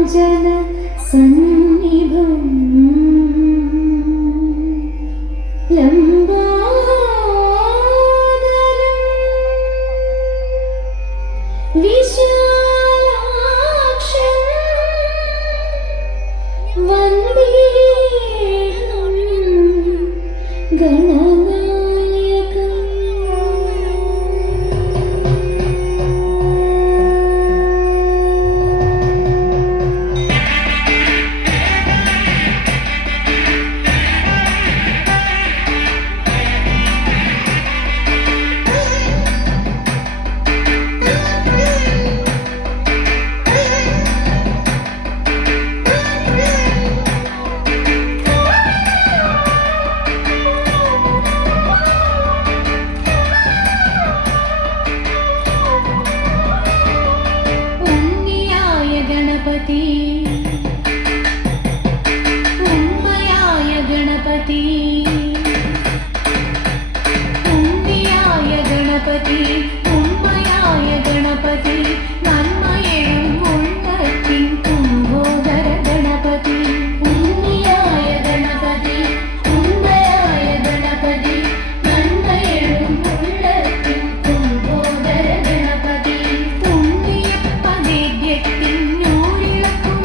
കാഞ്ചന സന്നിഭം ലംബോദരം വിശാലാക്ഷം വന്ദേഹം ഗണനായകം. ഉണ്മയായ ഗണപതി, ഉണ്ണിയായ ഗണപതി, ഉണ്മയായ ഗണപതി, നന്മയും ഉള്ളത്തിൻ കുംഭോദര ഗണപതി. ഉണ്ണിയായ ഗണപതി, ഉണ്മയായ ഗണപതി, നന്മയും ഉള്ളത്തിൻ കുംഭോദര ഗണപതി. ഉണ്ണിയപ്പ ദേവ്യത്തിൻ നൂറിളക്കും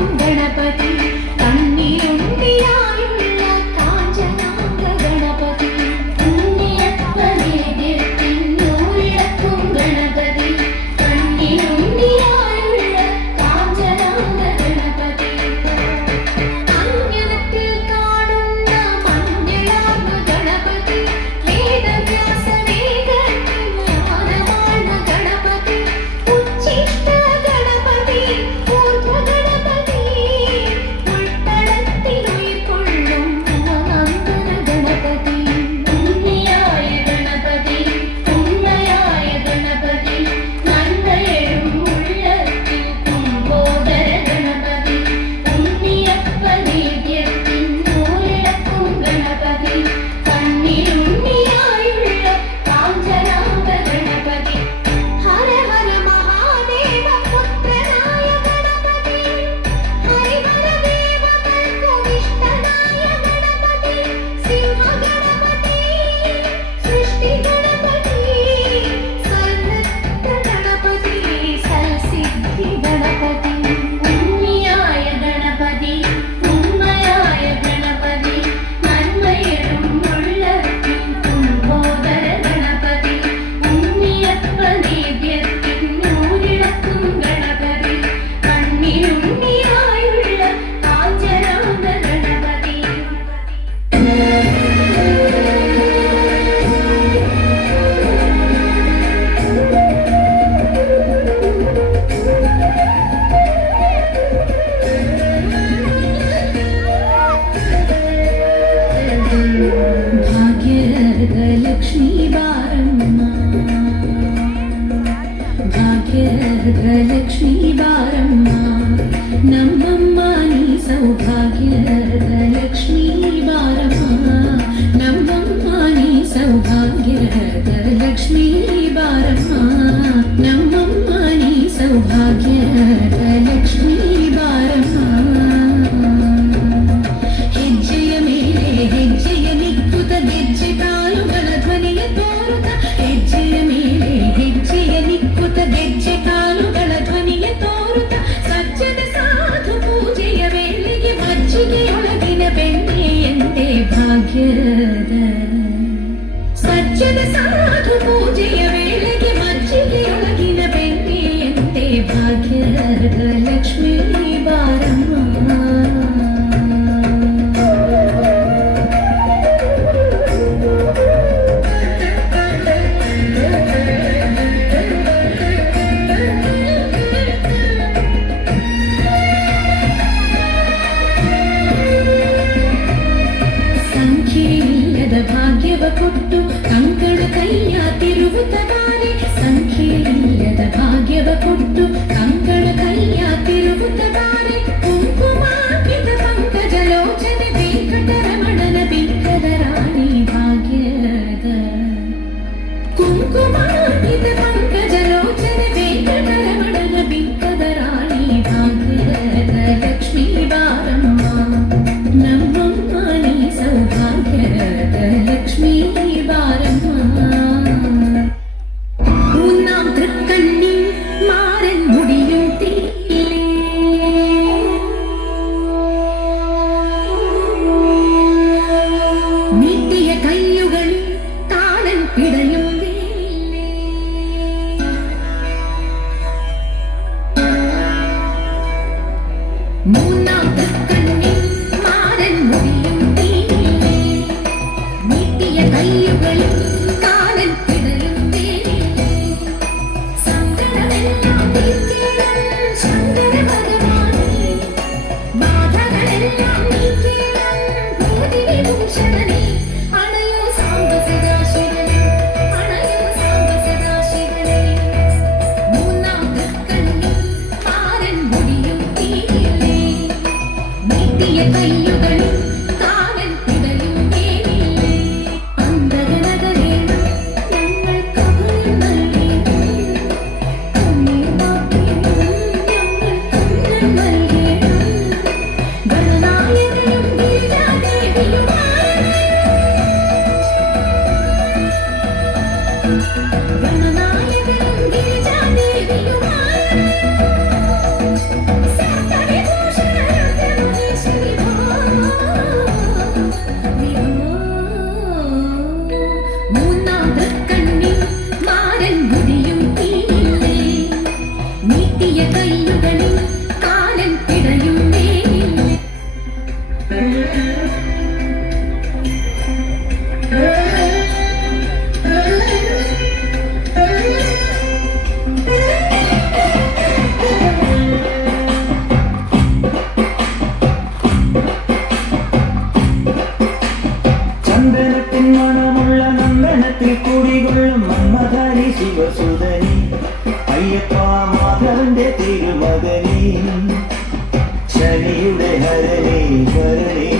ശനിയുടെ ഹരനേ വരണേ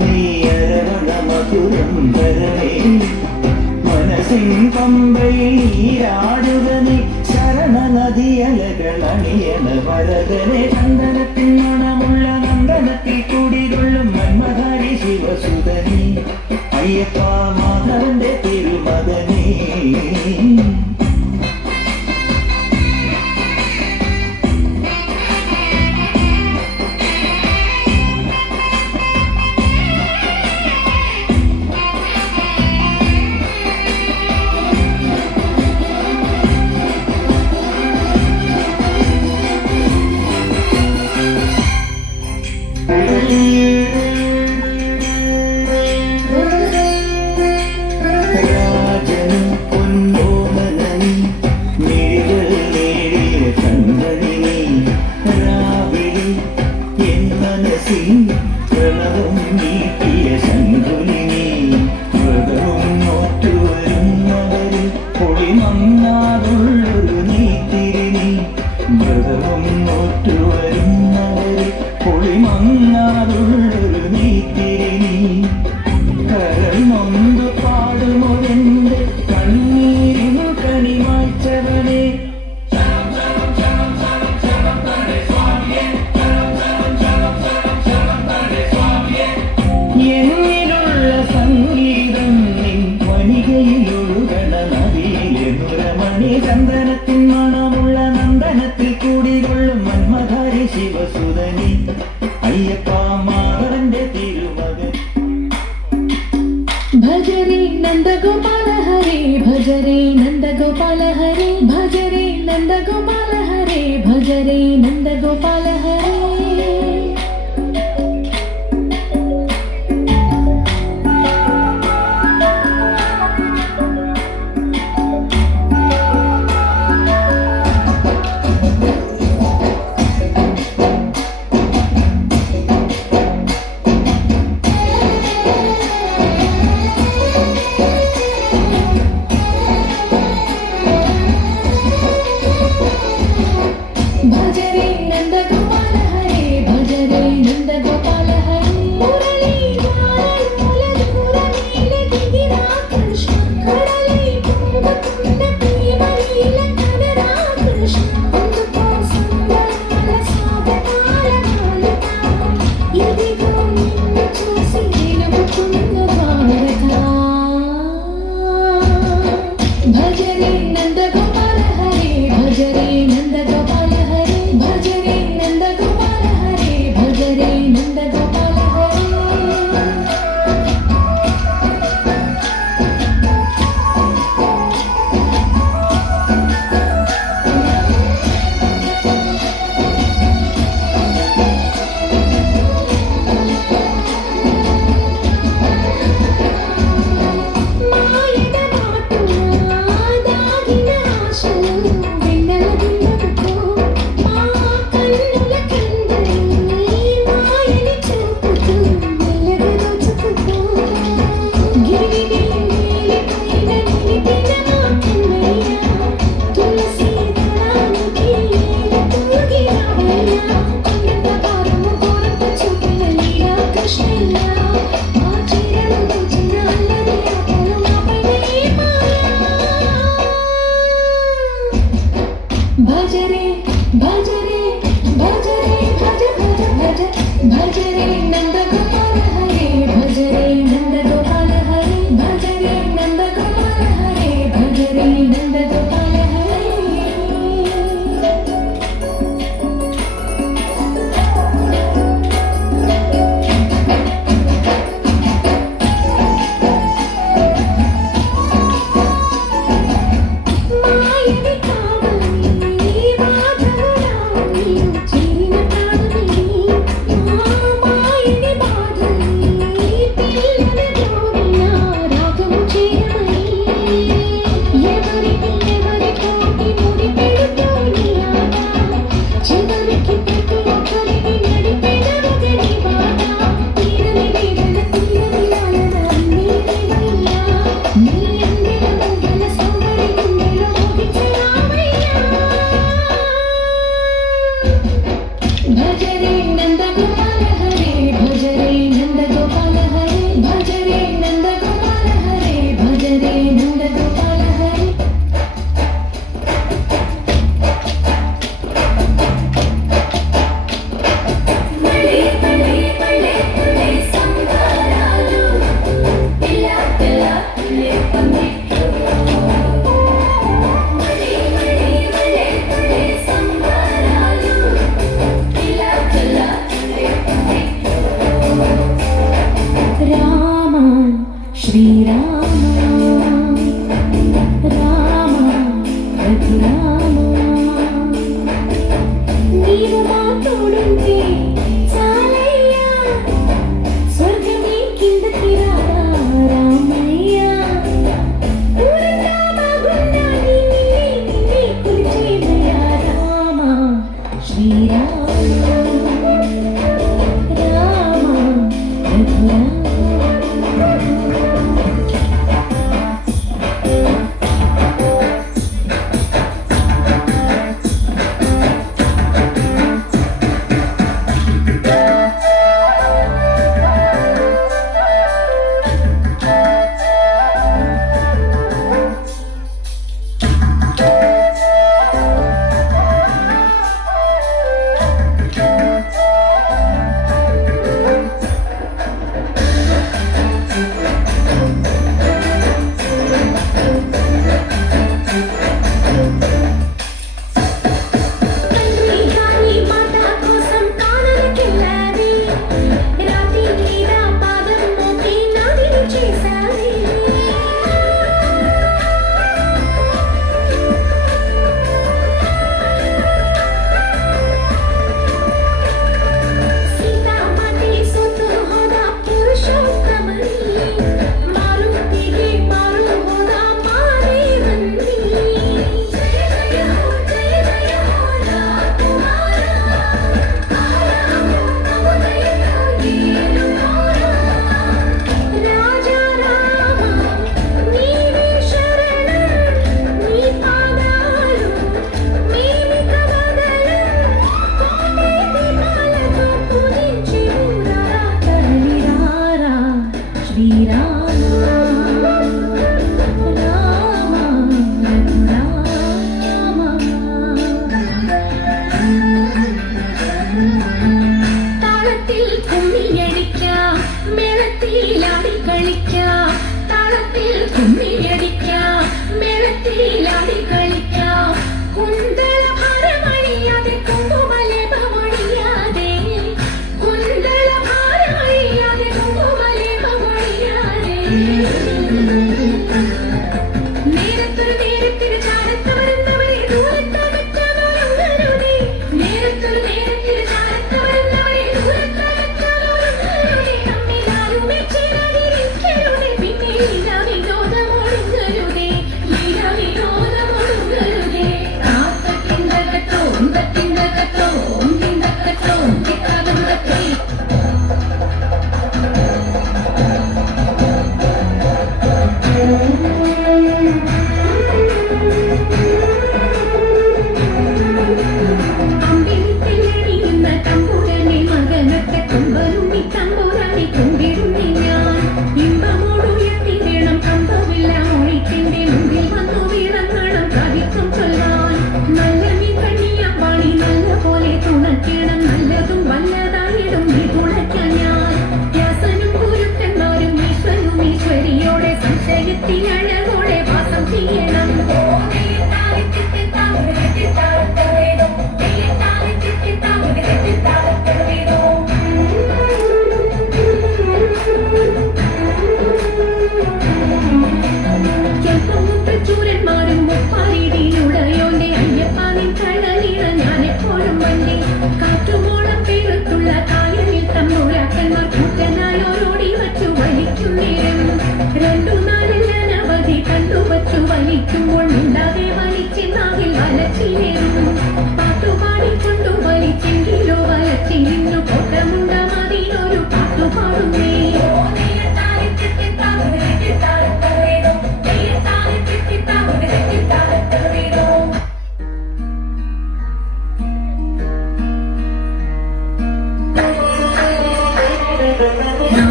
നീ അരവണ മധുരം വരണേ മനസ്സിൻ പമ്പയിൽ നീരാടുക നീ ശരണ നദിയലകളണിയണ വരദനെ ചന്ദനത്തിൻ മണമുള്ള നന്ദനത്തിൽ കുടികൊള്ളും മന്മധാരി ശിവസുതനി അയ്യപ്പ മാധവന്റെ തിരുമകനേ പ്രണവും നീട്ടിയ ശങ്കുലിനി മൃഗവും നോറ്റുവരുന്നവരിൽ പൊളിമങ്ങാതുള്ളൊരു നീത്തിരിനി മൃഗവും നോറ്റുവരുന്നവരിൽ പൊളിമങ്ങാതുള്ളൊരു നീത്തിരിനി കരൾ നൊന്തു പാടുമൊരെന്റെ കണ്ണീരിൻ കണിമാച്ചവനെ എന്നിലുള്ള സംഗീതം നിൻ വനികയിലൊഴുകണ നദിയിലെ നുരമണി ചന്ദനത്തിൻ മണമുള്ള നന്ദനത്തിൽ കൂടികൊള്ളും മന്മധാരി ശിവസുതനി അയ്യപ്പ മാധവന്റെ തിരുമകൻ ഭജരേ നന്ദഗോപാല ഹരേ ഭജരേ നന്ദഗോപാല ഹരേ ഭജരേ നന്ദഗോപാല ഹരേ ഭജരേ നന്ദഗോപാല ഹരേ ഭജരേ നന്ദഗോപാല ഹരേ ഭജരേ നന്ദഗോപാല ഹരേ മുരളി മുരളി ദിഗിരാ കൃഷ്ണ കടലേ കുംഭകുണ്ട പ്രിയമലീല കനരാ കൃഷ്ണ ഒന്നുപോ സുന്ദരാല സാധകാല കാലതാ ഇദിഗോ നിന്നു చూసి నవ్వుకున్న భారత భజరే నందగోపాల హరే భజరే నందగోపాల హరే భజరే నందగోపాల హరే భజరే నందగోపాల హరే మాయద మాటునా దాగిన ఆశలు వెన్నెల దిండుకో మా కన్నుల కందని మాయని చూపుతూ మెల్లగా దోచుకుపో గిరిగిరి నీలిపైన నిలిపిన మా కన్నయ్య తులసి దళానికి తూగి రావయ్య కొండంత భారము ఘోరంత చూపిన లీలా కృష్ణయ్య మా చీరలు దోచిన అల్లరి ఆటలు మాపైనే భజరే భజరే భజరే భజ భజ భజ భజరే నందగోపాల హరే భజరే నందగోపాల హరే భజరే నందగోపాల హరే భజరే నందగోపాల హరే మాయని కావని మాధవరావు నీవు చేరిన ప్రాణమిని మా మాయని भज रे नंद गोपाल हरे भज रे नंद गोपाल हरे भज रे नंद गोपाल हरे भज रे नंद गोपाल हरे बड़े बड़े बड़े बड़े संगारालू पिला पिला पिले पंडित बड़े बड़े बड़े बड़े संगारालू पिला पिला पिले पंडित राम श्री राम राम रघुराम నీవు మా తోడుంటే చాలయ్యా స్వర్గమే కిందకి రారా రామయ్యా ఊరంతా బాగున్నా నిన్నే కొలిచేదయ్యా రామ శ్రీరామ రామ రఘురామ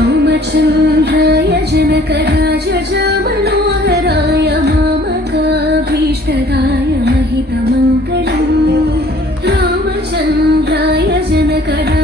रामचन्द्राय जनकराजमनोहराय मामकाभीष्टदाय महितमङ्गलम् रामचन्द्राय जनकराजमनोहराय